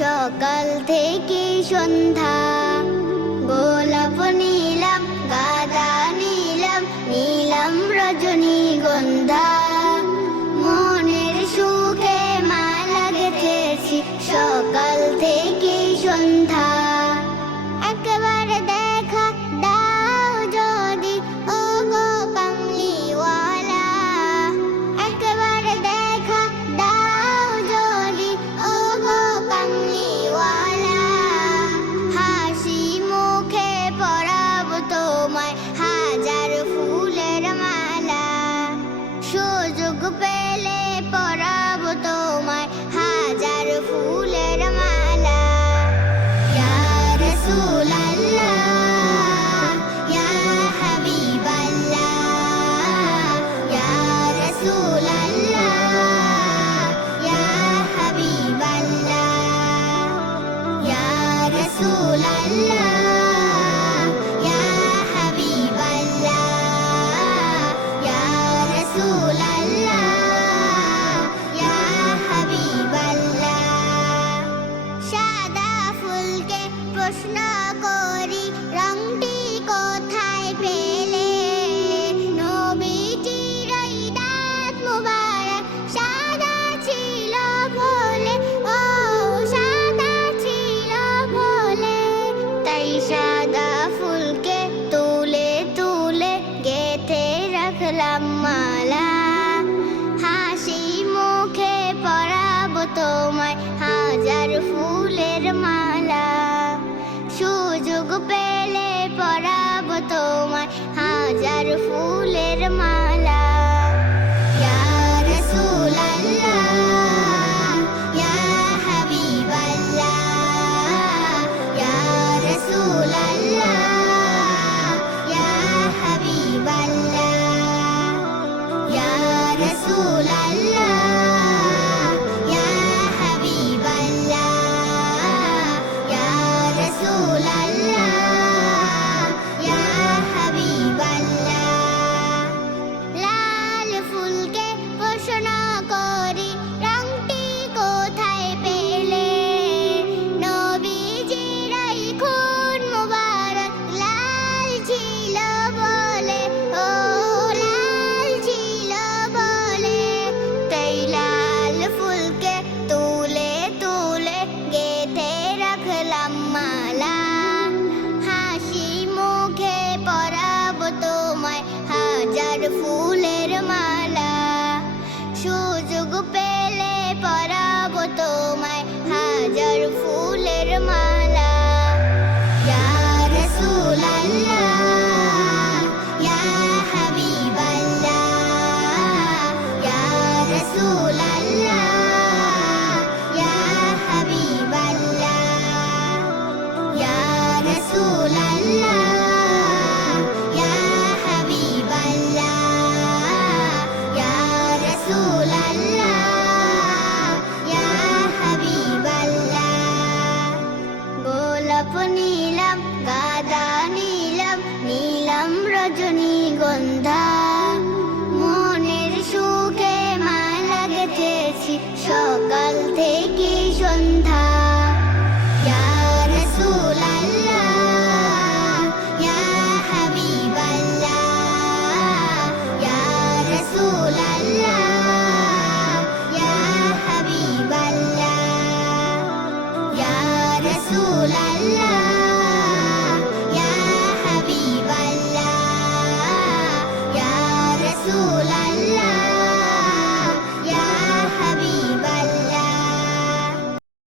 সকাল থেকে সন্ধ্যা। গোলাপ নিলাম, গাঁদা নিলাম, নিলাম রজনীগন্ধা। মনের সুখে মালা গেঁথেছি সকাল থেকে সন্ধ্যা। একবার দেখা দাও যদি ও গো কামলিওয়ালা, একবার দেখা দাও যদি ও গো কামলিওয়ালা। হাসি মুখে পরাবো তোমায় হাজার ফুলের মালা। সুযোগ পেলে পরাবো তোমায় হাজার ফুলের মালা। ইয়া রাসূলাল্লাহ, ইয়া হাবিবাল্লাহ, ইয়া রাসূলাল্লাহ, ইয়া হাবিবাল্লাহ, ইয়া রাসূলাল্লাহ, ইয়া হাবিবাল্লাহ, ইয়া রাসূলাল্লাহ, ইয়া হাবিবাল্লাহ। সাদা ফুলকে প্রশ্ন করি রংটি কোথায় পেলে? নবীজির ওই দাঁত মুবারক সাদা ছিল বলে, ও সাদা ছিল বলে। তাই সাদা ফুলকে তুলে তুলে গেঁথে রাখলাম মালা। হাসি মুখে পরাবো তোমায় হাজার ফুলের মালা। সুযোগ পেলে পরাবো তোমায় হাজার ফুলের মালা। ইয়া রাসূলাল্লাহ, ইয়া হাবিবাল্লাহ, ইয়া রাসূলাল্লাহ, ইয়া হাবিবাল্লাহ, ইয়া রাসূলাল্লাহ, ইয়া হাবিবাল্লাহ, ইয়া রাসূলাল্লাহ, ইয়া হাবিবাল্লাহ। লাল ফুলকে প্রশ্ন করি রংটি কোথায় পেলে? নবীজির ওই খুন মুবারক লাল ছিল বলে, ও লাল ছিল বলে। তাই লাল ফুলকে তুলে তুলে গেঁথে রাখলাম মালা। হাসি মুখে পরাবো তোমায় হাজার ফুলের মালা। সুযোগ পেলে পরাবো তোমায় হাজার ফুলের মালা। ইয়া রাসূলাল্লাহ, ইয়া হাবিবাল্লাহ, ইয়া রাসূলাল্লাহ, ইয়া হাবিবাল্লাহ, ইয়া রাসূলাল্লাহ, ইয়া হাবিবাল্লাহ, ইয়া রাসূলাল্লাহ, ইয়া হাবিবাল্লাহ। গোলাপ নিলাম, গাঁদা নিলাম, নিলাম রজনীগন্ধা।